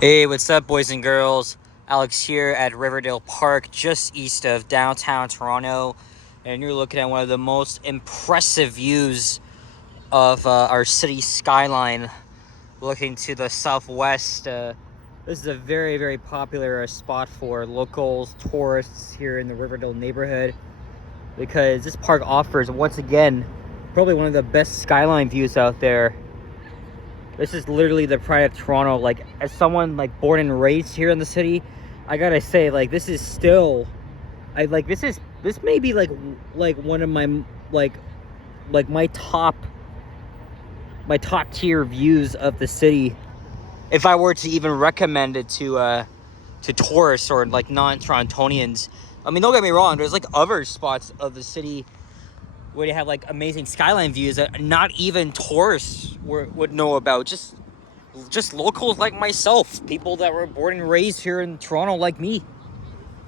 Hey, what's up, boys and girls? Alex here at Riverdale Park, just east of downtown Toronto, and you're looking at one of the most impressive views of our city skyline, looking to the southwest. This is a very, very popular spot for locals, tourists here in the Riverdale neighborhood, because this park offers, once again, probably one of the best skyline views out there. This is literally the pride of Toronto. Like, as someone like born and raised here in the city, I gotta say, like, this is still, this may be like one of my my top tier views of the city, if I were to even recommend it to tourists or like non-Torontonians. I mean, don't get me wrong, there's like other spots of the city where you have like amazing skyline views that not even tourists would know about. Just locals like myself, people that were born and raised here in Toronto like me.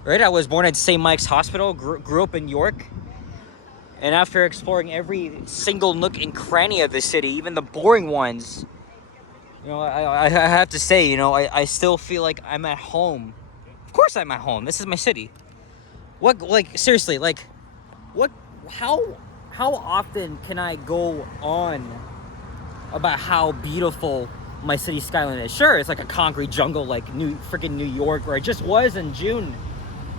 Right? I was born at St. Mike's Hospital, grew up in York. And after exploring every single nook and cranny of the city, even the boring ones, I have to say, I still feel like I'm at home. Of course I'm at home. This is my city. Seriously, how often can I go on about how beautiful my city skyline is? Sure, it's like a concrete jungle like New York, where I just was in June,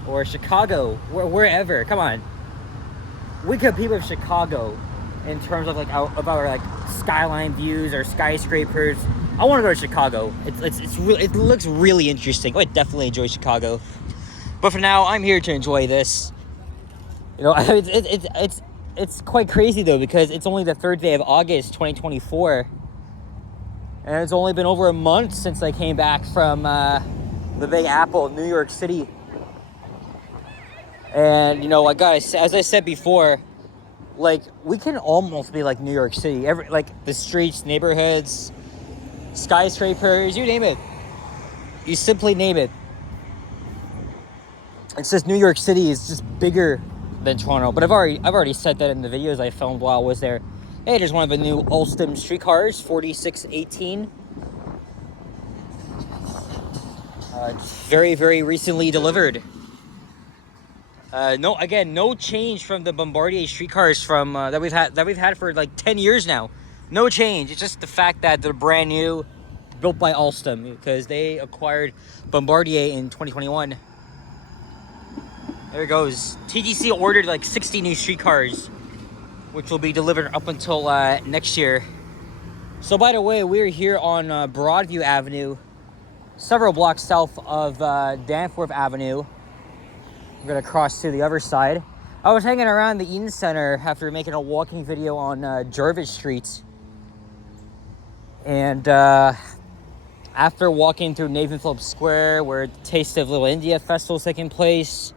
or Chicago, wherever. Come on, we compete with Chicago in terms of of our skyline views or skyscrapers. I want to go to Chicago. It looks really interesting. I would definitely enjoy Chicago, but for now, I'm here to enjoy this. It's quite crazy though, because it's only the 3rd day of August 2024, and it's only been over a month since I came back from the Big Apple, New York City. And I gotta say, as I said before, we can almost be like New York City. The streets, neighborhoods, skyscrapers, you name it. You simply name it. It's just New York City is just bigger than Toronto. But I've already said that in the videos I filmed while I was there. Hey, there's one of the new Alstom streetcars, 4618. Very, very recently delivered. No change from the Bombardier streetcars from that we've had for like 10 years now. No change. It's just the fact that they're brand new, built by Alstom, because they acquired Bombardier in 2021. There it goes. TTC ordered like 60 new streetcars, which will be delivered up until next year. So, by the way, we're here on Broadview Avenue, several blocks south of Danforth Avenue. We're gonna cross to the other side. I was hanging around the Eaton Center after making a walking video on Jarvis Street. And after walking through Nathan Phillips Square, where Taste of Little India Festival is taking place,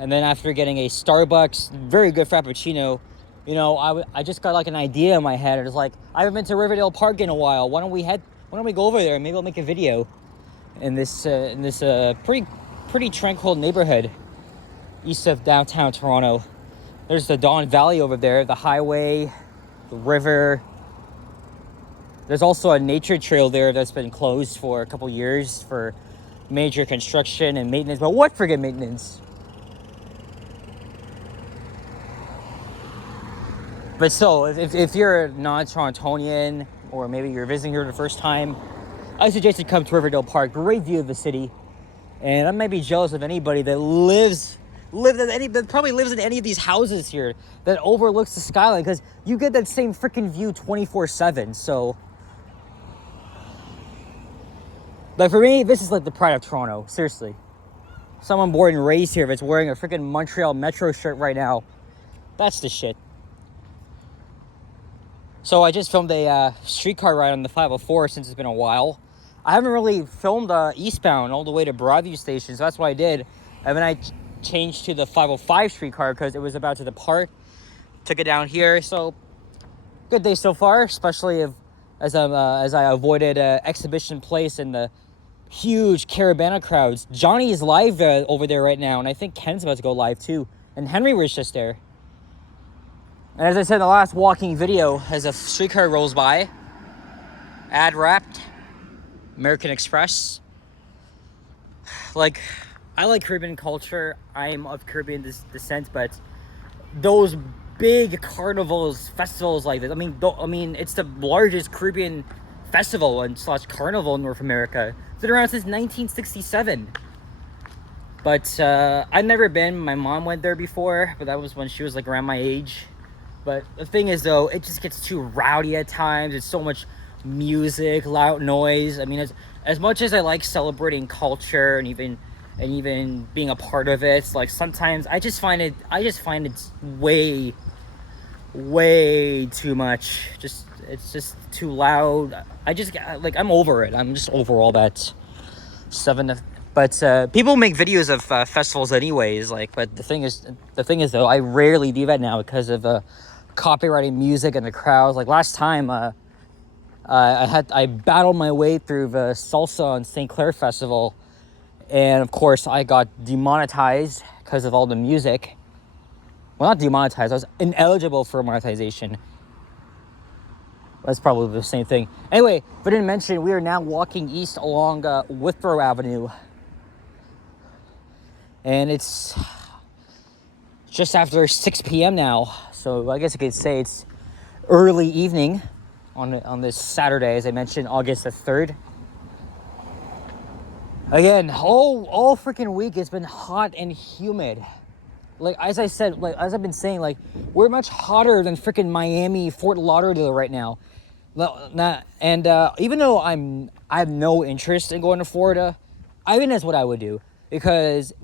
and then after getting a Starbucks, very good Frappuccino, I just got like an idea in my head. It was like, I haven't been to Riverdale Park in a while. Why don't we go over there and maybe I'll make a video in this pretty tranquil neighborhood east of downtown Toronto. There's the Don Valley over there, the highway, the river. There's also a nature trail there that's been closed for a couple years for major construction and maintenance. But what friggin' maintenance? But still, if you're a non-Torontonian, or maybe you're visiting here for the first time, I suggest you come to Riverdale Park. Great view of the city. And I might be jealous of anybody that probably lives in any of these houses here that overlooks the skyline, because you get that same freaking view 24/7. So, for me, this is like the pride of Toronto. Seriously, someone born and raised here that's wearing a freaking Montreal Metro shirt right now, that's the shit. So I just filmed a streetcar ride on the 504 since it's been a while. I haven't really filmed eastbound all the way to Broadview Station, so that's what I did. And then I changed to the 505 streetcar because it was about to depart. Took it down here, so good day so far, especially as I avoided Exhibition Place and the huge Caravana crowds. Johnny's live over there right now, and I think Ken's about to go live too. And Henry was just there. And as I said in the last walking video, as a streetcar rolls by, ad wrapped, American Express. Like, I like Caribbean culture. I'm of Caribbean descent, but those big carnivals, festivals like this. I mean, it's the largest Caribbean festival and slash carnival in North America. It's been around since 1967. But I've never been. My mom went there before, but that was when she was like around my age. But the thing is, though, it just gets too rowdy at times. It's so much music, loud noise. I mean, as much as I like celebrating culture and even being a part of it, like sometimes I just find it way too much. It's just too loud. I'm over it. I'm just over all that stuff. But people make videos of festivals anyways. But the thing is though, I rarely do that now because of copyrighting music and the crowds. Like last time, I battled my way through the Salsa and St. Clair Festival, and of course I got demonetized because of all the music. Well, not demonetized. I was ineligible for monetization. That's probably the same thing. Anyway, if I didn't mention, we are now walking east along Withrow Avenue. And it's just after 6 p.m. now. So I guess you could say it's early evening on this Saturday, as I mentioned, August the 3rd. Again, all freaking week it's been hot and humid. Like, as I said, like, as I've been saying, like, we're much hotter than freaking Miami, Fort Lauderdale right now. And even though I have no interest in going to Florida, I think that's what I would do, because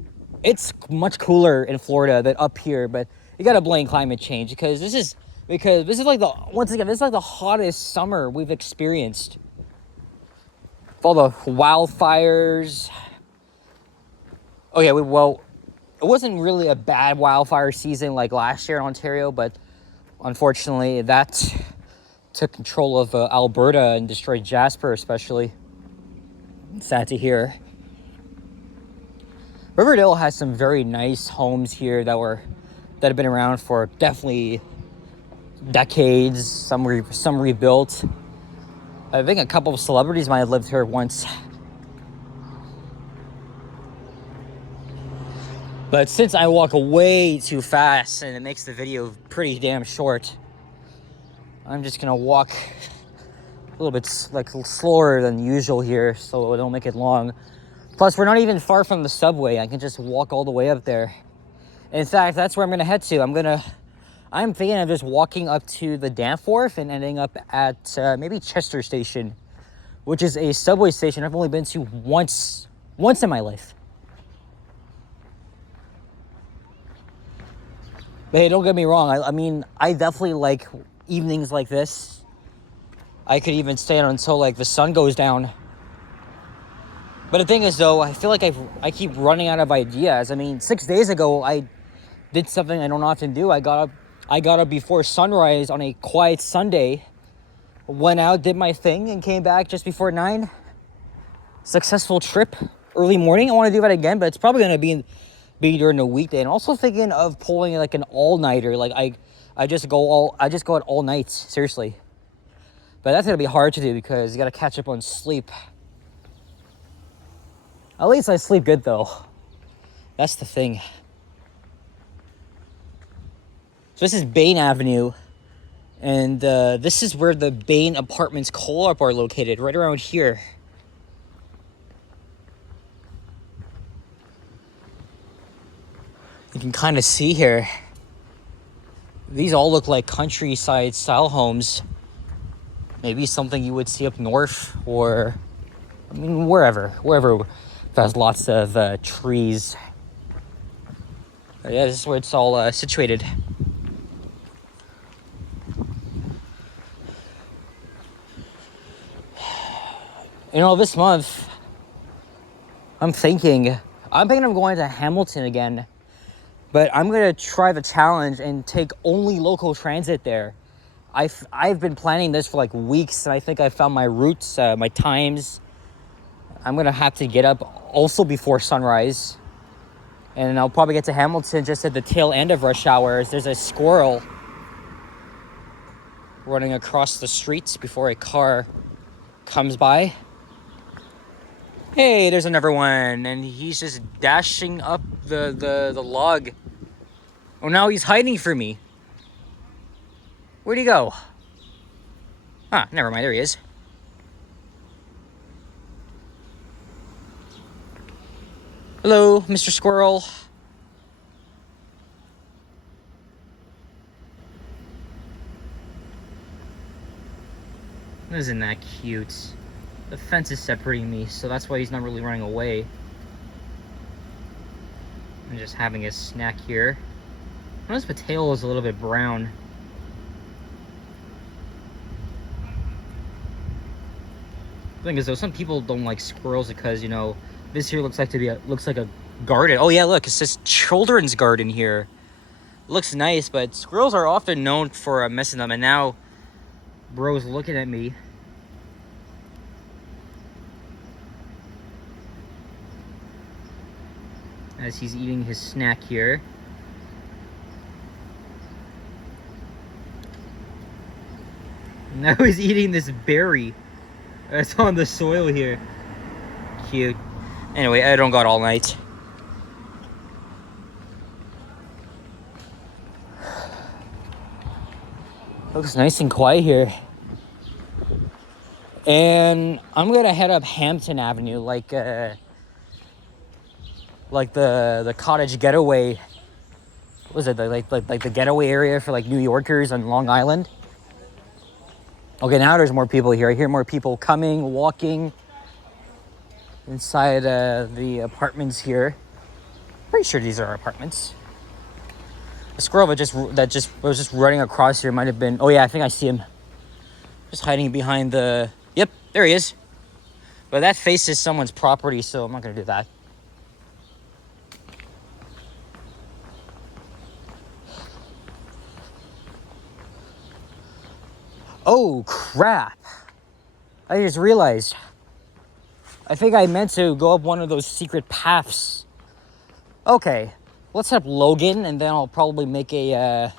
it's much cooler in Florida than up here. But you gotta blame climate change, because this is like the hottest summer we've experienced. With all the wildfires. Okay, it wasn't really a bad wildfire season like last year in Ontario, but unfortunately that took control of Alberta and destroyed Jasper especially. Sad to hear. Riverdale has some very nice homes here that have been around for definitely decades. Some rebuilt. I think a couple of celebrities might have lived here once. But since I walk way too fast and it makes the video pretty damn short, I'm just gonna walk a little bit slower than usual here, so I don't make it long. Plus, we're not even far from the subway. I can just walk all the way up there. In fact, that's where I'm gonna head to. I'm thinking of just walking up to the Danforth and ending up at maybe Chester Station, which is a subway station I've only been to once in my life. But hey, don't get me wrong. I mean, I definitely like evenings like this. I could even stay until like the sun goes down. But the thing is, though, I feel like I keep running out of ideas. I mean, 6 days ago, I did something I don't often do. I got up before sunrise on a quiet Sunday, went out, did my thing, and came back just before 9. Successful trip, early morning. I want to do that again, but it's probably going to be during the weekday. And also thinking of pulling like an all-nighter. Like I just go out all night, seriously. But that's going to be hard to do because you got to catch up on sleep. At least I sleep good, though. That's the thing. So this is Bain Avenue, and this is where the Bain Apartments Co-op are located, right around here. You can kind of see here, these all look like countryside style homes. Maybe something you would see up north, or I mean wherever has lots of trees. But yeah, this is where it's all situated. You know, this month I'm thinking of going to Hamilton again. But I'm going to try the challenge and take only local transit there. I've been planning this for like weeks, and I think I found my routes, my times. I'm going to have to get up also before sunrise. And I'll probably get to Hamilton just at the tail end of rush hour, as there's a squirrel running across the streets before a car comes by. Hey, there's another one, and he's just dashing up the log. Oh, now he's hiding from me. Where'd he go? Ah, never mind, there he is. Hello, Mr. Squirrel. Isn't that cute? The fence is separating me, so that's why he's not really running away. I'm just having a snack here. Notice the tail is a little bit brown. The thing is, though, some people don't like squirrels because, you know, this here looks like a garden. Oh yeah, look, it says children's garden here. It looks nice, but squirrels are often known for messing them. And now, bro's looking at me. As he's eating his snack here. Now he's eating this berry that's on the soil here. Cute. Anyway, I don't got all night. Looks nice and quiet here. And I'm gonna head up Hampton Avenue, like the cottage getaway. What was it, like the getaway area for like New Yorkers on Long Island? Okay, now there's more people here. I hear more people coming, walking inside the apartments here. Pretty sure these are apartments. The squirrel that was just running across here might have been. Oh yeah, I think I see him. Just hiding behind the. Yep, there he is. But that faces someone's property, so I'm not gonna do that. Oh crap! I just realized. I think I meant to go up one of those secret paths. Okay, let's hit up Logan, and then I'll probably make a.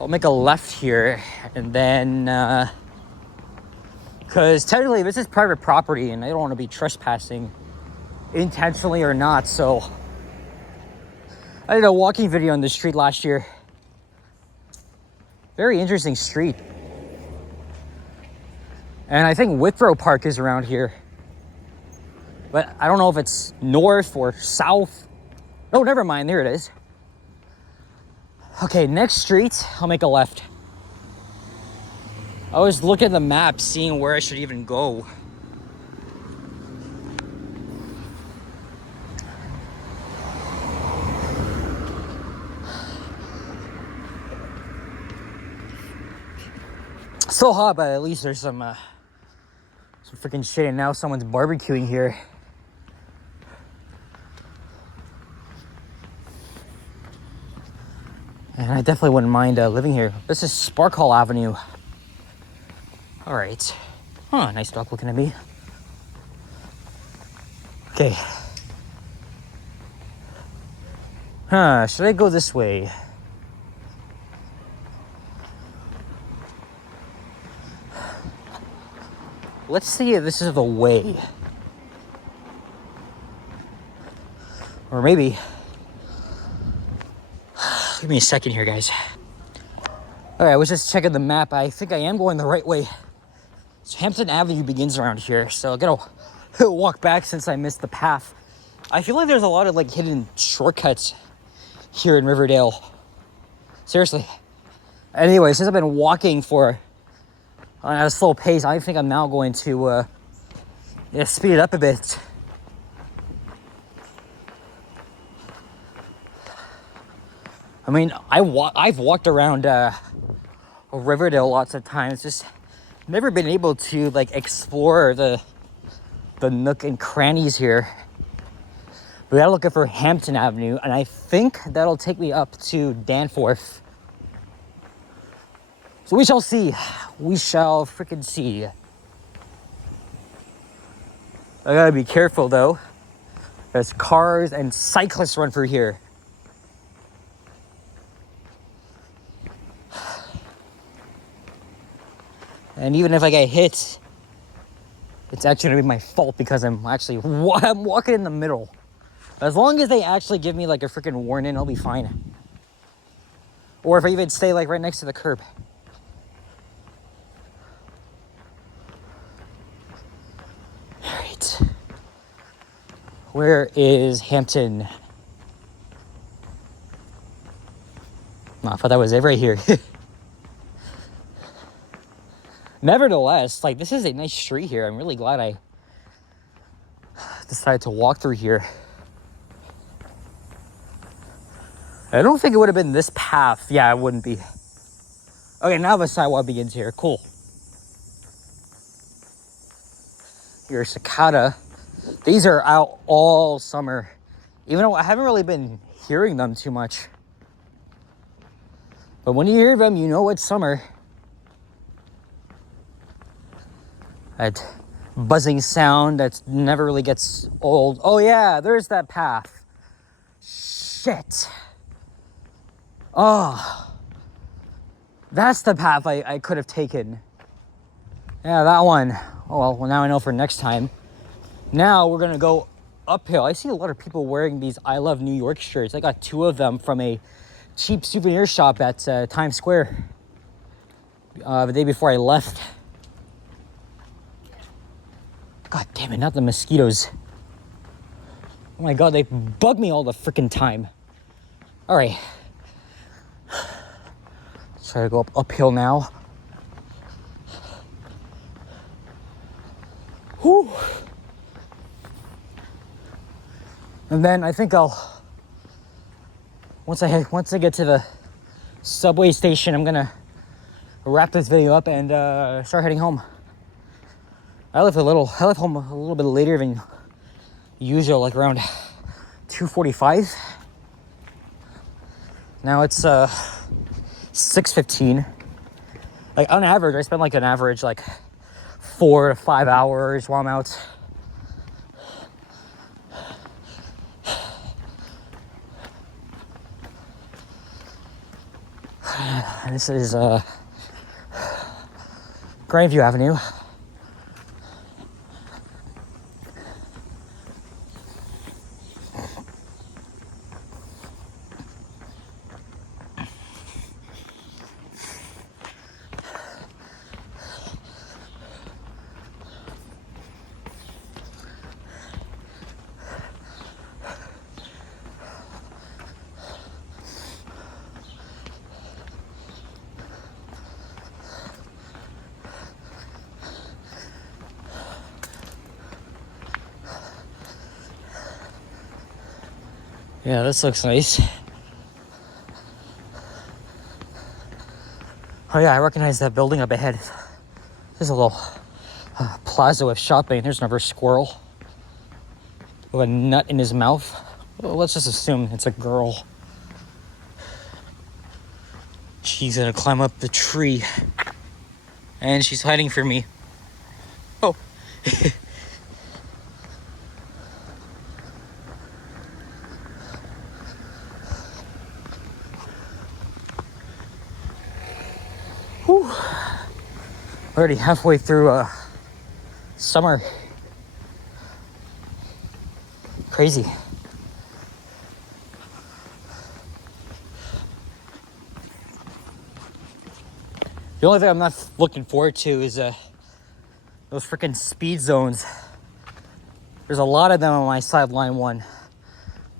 I'll make a left here, and then, because technically this is private property, and I don't want to be trespassing, intentionally or not. So, I did a walking video on this street last year. Very interesting street. And I think Withrow Park is around here. But I don't know if it's north or south. Oh, never mind, there it is. Okay, next street, I'll make a left. I was looking at the map, seeing where I should even go. So hot, but at least there's some freaking shit, and now someone's barbecuing here. And I definitely wouldn't mind living here. This is Sparkhall Avenue. All right. Huh, nice dog looking at me. Okay. Should I go this way? Let's see if this is the way. Or maybe. Give me a second here, guys. All right, I was just checking the map. I think I am going the right way. So Hampton Avenue begins around here, so I gotta walk back since I missed the path. I feel like there's a lot of like hidden shortcuts here in Riverdale. Seriously. Anyway, since I've been walking at a slow pace, I think I'm now going to speed it up a bit. I mean, I've walked around Riverdale lots of times, just never been able to like explore the nook and crannies here. We gotta look for Hampton Avenue, and I think that'll take me up to Danforth. So we shall see. We shall freaking see. I gotta be careful though. There's cars and cyclists run through here. And even if I get hit, it's actually gonna be my fault because I'm walking in the middle. As long as they actually give me like a freaking warning, I'll be fine. Or if I even stay like right next to the curb. All right. Where is Hampton? Oh, I thought that was it right here. Nevertheless, like, this is a nice street here. I'm really glad I decided to walk through here. I don't think it would have been this path. Yeah, it wouldn't be. Okay, now the sidewalk begins here. Cool. Your cicada. These are out all summer. Even though I haven't really been hearing them too much. But when you hear them, you know it's summer. That buzzing sound that never really gets old. Oh yeah, there's that path. Shit. Oh. That's the path I could have taken. Yeah, that one. Oh, well, now I know for next time. Now we're gonna go uphill. I see a lot of people wearing these I Love New York shirts. I got 2 of them from a cheap souvenir shop at Times Square the day before I left. God damn it, not the mosquitoes. Oh my God, they bug me all the freaking time. All right. Try to go uphill now. Whew. And then I think I'll, once I get to the subway station, I'm gonna wrap this video up and start heading home. I left home a little bit later than usual, like around 2:45. Now it's 6:15. Like on average, I spend like an average like 4 to 5 hours while I'm out. This is Grandview Avenue. Yeah, this looks nice. Oh yeah, I recognize that building up ahead. There's a little plaza with shopping. There's another squirrel with a nut in his mouth. Well, let's just assume it's a girl. She's gonna climb up the tree. And she's hiding from me. Oh. Whew. Already halfway through summer. Crazy. The only thing I'm not looking forward to is those freaking speed zones. There's a lot of them on my sideline one,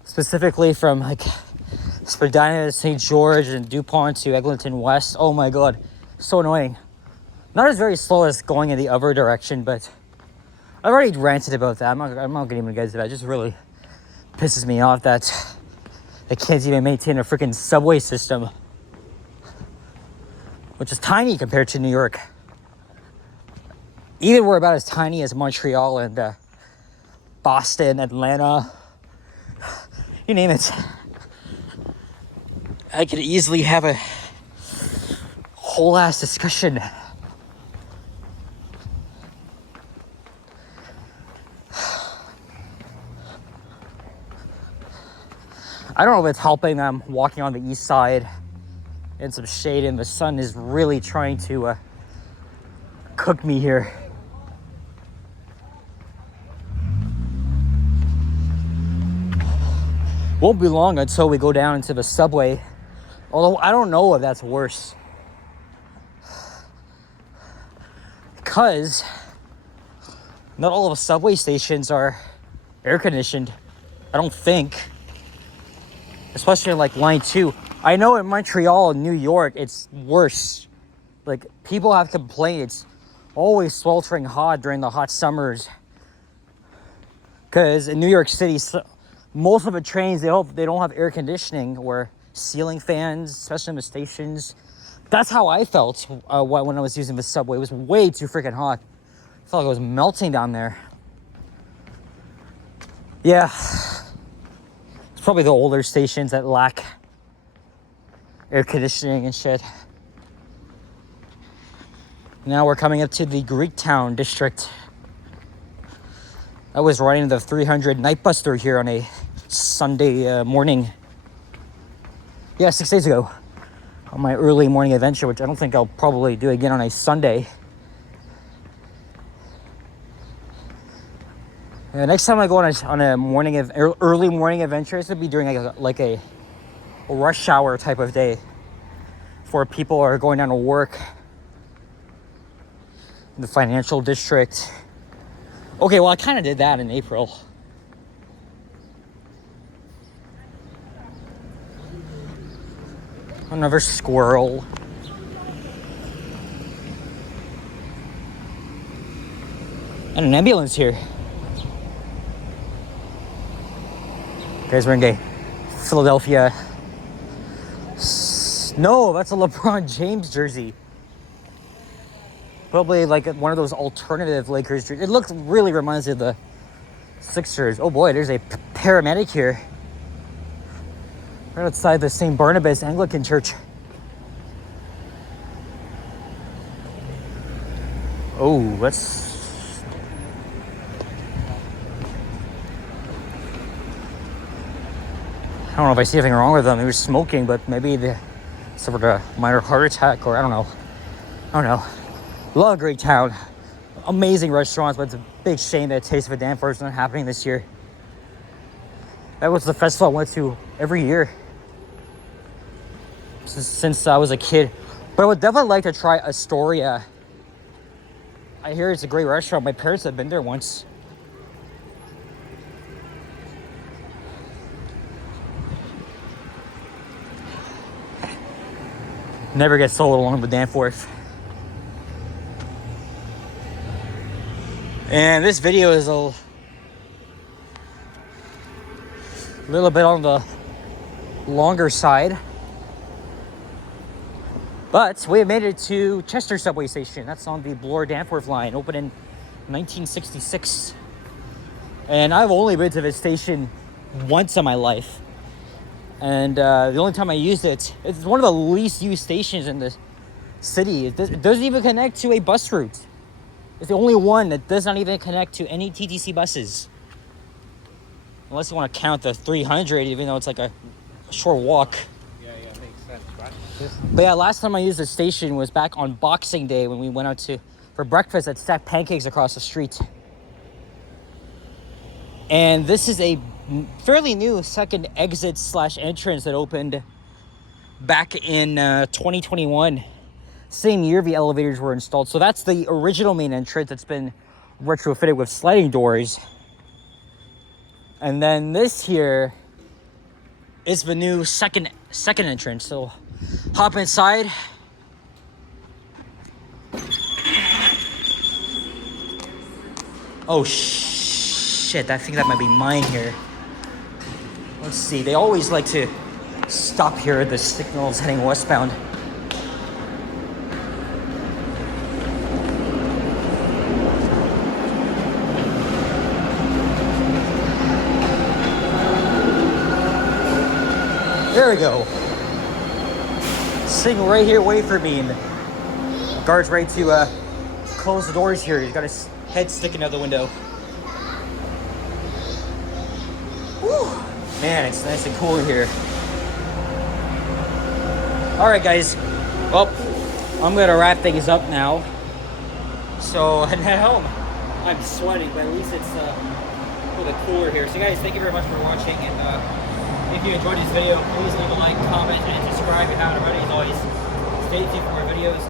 specifically from like Spadina to St. George and DuPont to Eglinton West. Oh my God, so annoying. Not as very slow as going in the other direction, but I've already ranted about that. I'm not getting into guys that. It just really pisses me off that they can't even maintain a freaking subway system, which is tiny compared to New York. Even we're about as tiny as Montreal and Boston, Atlanta, you name it. I could easily have a whole ass discussion. I don't know if it's helping them walking on the east side in some shade, and the sun is really trying to cook me here. Won't be long until we go down into the subway. Although I don't know if that's worse. Because not all of the subway stations are air conditioned. I don't think. Especially in like line 2. I know in Montreal and New York it's worse. Like people have complained it's always sweltering hot during the hot summers. Because in New York City, most of the trains, they don't have air conditioning or ceiling fans, especially in the stations. That's how I felt when I was using the subway. It was way too freaking hot. I felt like I was melting down there. Yeah. It's probably the older stations that lack air conditioning and shit. Now we're coming up to the Greektown district. I was riding the 300 night bus through here on a Sunday morning. Yeah, 6 days ago. On my early morning adventure, which I don't think I'll probably do again on a Sunday. Next time I go on a early morning adventure, it's gonna be during like a rush hour type of day, for people are going down to work in the financial district. Okay, well I kind of did that in April. Another squirrel. And an ambulance here. Guys, we're in a Philadelphia. No, that's a LeBron James jersey. Probably like one of those alternative Lakers jerseys. It really reminds me of the Sixers. Oh boy, there's a paramedic here. Right outside the St. Barnabas Anglican Church. Oh, that's... I don't know if I see anything wrong with them. He was smoking, but maybe they suffered a minor heart attack, or I don't know. Love Greektown. Amazing restaurants, but it's a big shame that Taste of a Danforth is not happening this year. That was the festival I went to every year since I was a kid. But I would definitely like to try Astoria. I hear it's a great restaurant. My parents have been there once. Never get sold along with Danforth. And this video is a little bit on the longer side. But we have made it to Chester subway station. That's on the Bloor-Danforth line, opened in 1966. And I've only been to this station once in my life. And the only time I used it, it's one of the least used stations in the city. It doesn't even connect to a bus route. It's the only one that does not even connect to any TTC buses. Unless you want to count the 300, even though it's like a short walk. Yeah, makes sense, right? But yeah, last time I used the station was back on Boxing Day when we went out for breakfast at Stacked Pancakes across the street. And this is a fairly new second exit / entrance that opened back in 2021. Same year the elevators were installed. So that's the original main entrance that's been retrofitted with sliding doors. And then this here is the new second entrance. So hop inside. Oh shit, I think that might be mine here. Let's see, they always like to stop here at the signals heading westbound. There we go. Sitting right here, wait for me. And the guard's ready to close the doors here. He's got his head sticking out the window. Whew. Man, it's nice and cool in here. Alright guys, well, I'm gonna wrap things up now. So, and at home, I'm sweating, but at least it's a little bit cooler here. So guys, thank you very much for watching, and If you enjoyed this video, please leave a like, comment, and subscribe if you haven't already. As always, stay tuned for more videos.